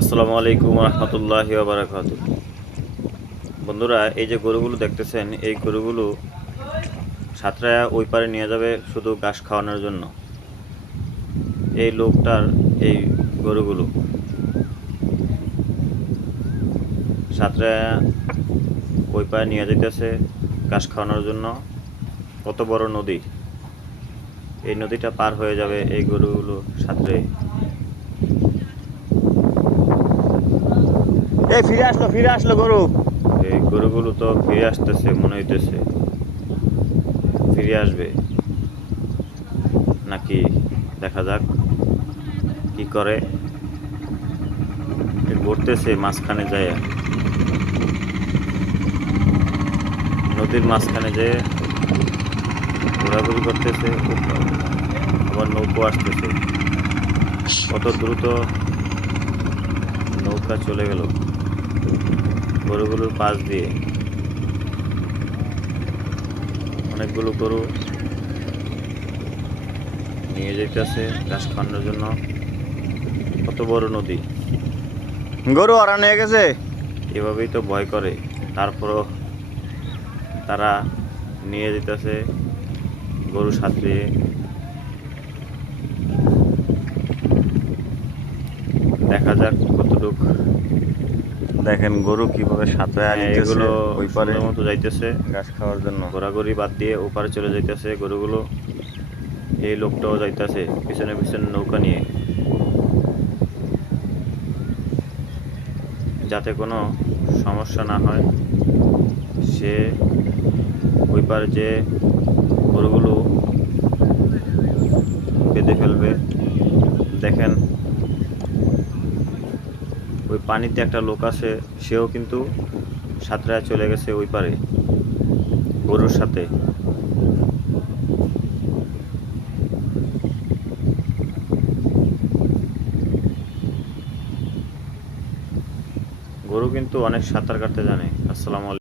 আসসালামু আলাইকুম রহমতুল্লাহি ওয়া বারাকাতুহু। বন্ধুরা, এই যে গরুগুলো দেখতেছেন, এই গরুগুলো সাঁতরায়া ওই পারে নিয়ে যাবে শুধু ঘাস খাওয়ানোর জন্য। এই লোকটার এই গরুগুলো সাঁতরায়া ওই পারে নিয়ে যেতেছে ঘাস খাওয়ানোর জন্য। কত বড় নদী! এই নদীটা পার হয়ে যাবে এই গরুগুলো সাঁতরে। এই ফিরে আসলো গরু। এই গরুগুলো তো ফিরে আসতেছে, মনে হইতেছে ফিরে আসবে নাকি, দেখা যাক কি করে। ঘুরতেছে মাঝখানে যায়, নদীর মাঝখানে যেয়ে ঘোরাঘুরি করতেছে। আবার নৌকো আসতেছে, কত দ্রুত নৌকা চলে গেল গরুগুলোর পাশ দিয়ে। অনেকগুলো গরু নিয়ে যাইতেছে ঘাস খাওয়ানোর জন্য। কত বড় নদী! গরু হারানো হয়ে গেছে। এভাবেই তো ভয় করে, তারপরও তারা নিয়ে যেতেছে গরু সাথে। দেখা যাক কতটুক। দেখেন গরু কিভাবে সাঁতরে নিতেছে এগুলো ওই পারে সুন্দর মতো যাইতেছে, ঘাস খাওয়ার জন্য। ঘোরাঘুরি বাদ দিয়ে ওপারে চলে যাইতেছে গরুগুলো। এই লোকটাও যাইতেছে পিছনে পিছনে নৌকা নিয়ে, যাতে কোনো সমস্যা না হয়। সে ওই পারে যে গরুগুলো বেঁধে ফেলবে। দেখেন ওই পানিতে একটা লোক আছে, সেও কিন্তু সাঁতরায় চলে গেছে ওই পারে গরুর সাথে। গরু কিন্তু অনেক সাঁতার কাটতে জানে। আসসালামু আলাইকুম।